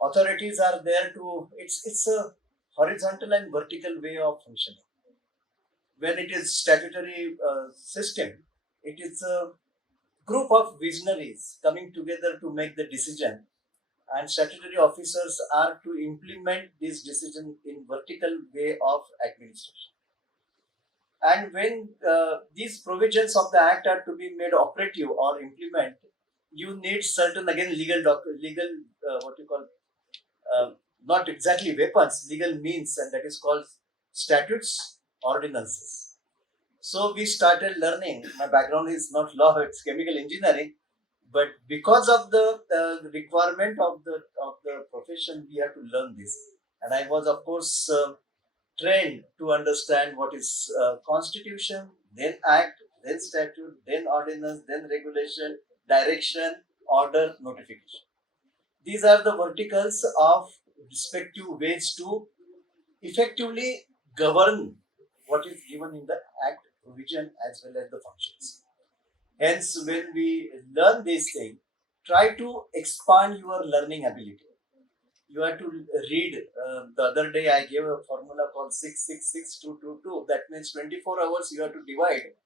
Authorities are there to, it's a horizontal and vertical way of functioning. When it is statutory system, it is a group of visionaries coming together to make the decision, and statutory officers are to implement this decision in vertical way of administration. And when these provisions of the act are to be made operative or implement, you need certain again legal what you call not exactly weapons, legal means, and that is called statutes, ordinances. So we started learning. My background is not law; it's chemical engineering. But because of the requirement of the profession, we have to learn this. And I was, of course, trained to understand what is constitution, then act, then statute, then ordinance, then regulation, direction, order, notification. These are the verticals of respective ways to effectively govern what is given in the act provision as well as the functions. Hence, when we learn this thing, try to expand your learning ability. You have to read. The other day, I gave a formula called 666-222. That means 24 hours you have to divide.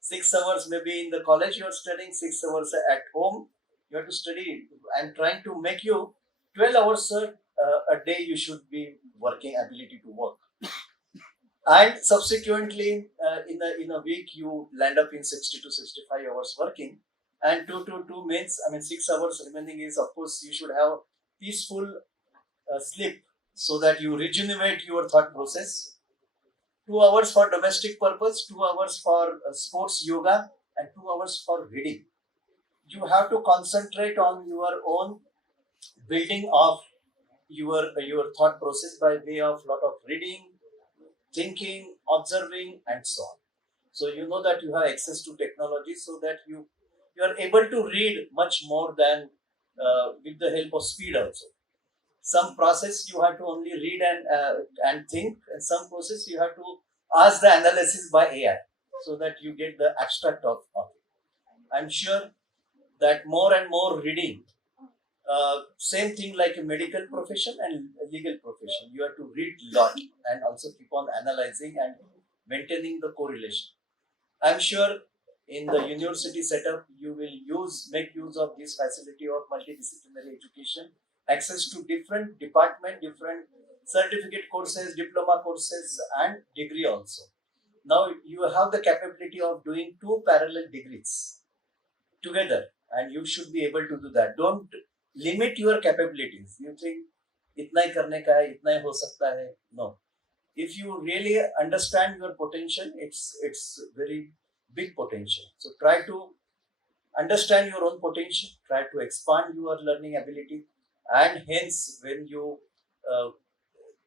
6 hours maybe in the college you are studying, 6 hours at home you have to study. I'm trying to make you 12 hours a day you should be working, ability to work. And subsequently, in a week, you land up in 60 to 65 hours working. And 2 means, 6 hours remaining is, of course, you should have peaceful sleep so that you rejuvenate your thought process. 2 hours for domestic purpose, 2 hours for sports yoga, and 2 hours for reading. You have to concentrate on your own building of your thought process by way of lot of reading, thinking, observing, and so on. So you know that you have access to technology so that you are able to read much more than with the help of speed also. Some process you have to only read and think, and some process you have to ask the analysis by AI so that you get the abstract of it. I'm sure that more and more reading, same thing like a medical profession and a legal profession, you have to read lot and also keep on analyzing and maintaining the correlation. I'm sure in the university setup you will make use of this facility of multidisciplinary education, access to different department, different certificate courses, diploma courses, and degree also. Now you have the capability of doing 2 parallel degrees together, and you should be able to do that. Don't limit your capabilities. You think इतना ही करने का है, इतना ही हो सकता है. No. If you really understand your potential, it's very big potential. So try to understand your own potential, try to expand your learning ability, and hence when you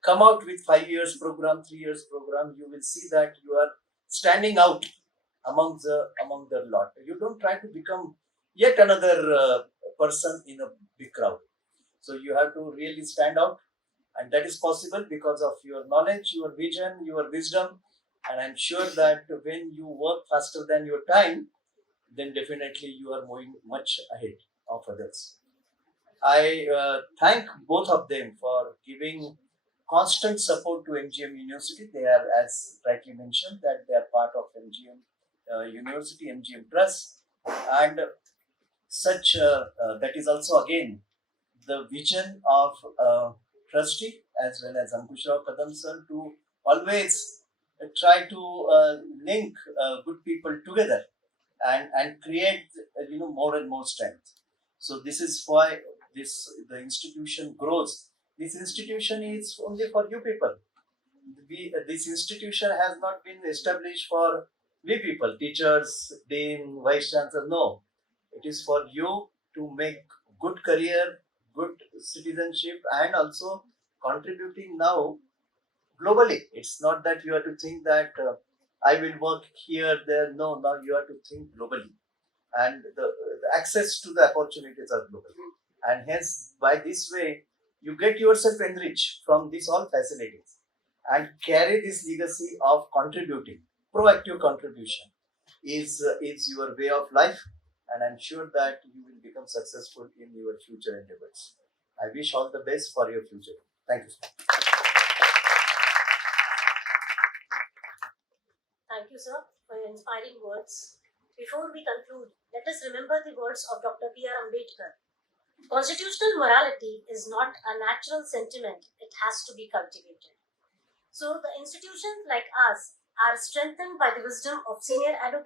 come out with 5 years program, 3 years program, you will see that you are standing out among the lot. You don't try to become yet another person in a big crowd. So you have to really stand out, and that is possible because of your knowledge, your vision, your wisdom. And I'm sure that when you work faster than your time, then definitely you are moving much ahead of others. I thank both of them for giving constant support to MGM University. They are, as rightly mentioned, that they are part of MGM University, MGM Trust, and such that is also again the vision of trustee as well as Ankush Rao Kadam sir to always try to link good people together and create more and more strength. So this is why the institution grows. This institution is only for you people. This institution has not been established for we people, teachers, dean, vice chancellor. No, it is for you to make good career, good citizenship, and also contributing now globally. It's not that you have to think that I will work here, there. No, now you have to think globally, and the access to the opportunities are global, and hence by this way you get yourself enriched from these all facilities and carry this legacy of contributing. Proactive contribution is your way of life, and I'm sure that you will become successful in your future endeavors. I wish all the best for your future. Thank you. Thank you, sir, for your inspiring words. Before we conclude, let us remember the words of Dr. B.R. Ambedkar. Constitutional morality is not a natural sentiment, it has to be cultivated. So, the institutions like us are strengthened by the wisdom of senior advocates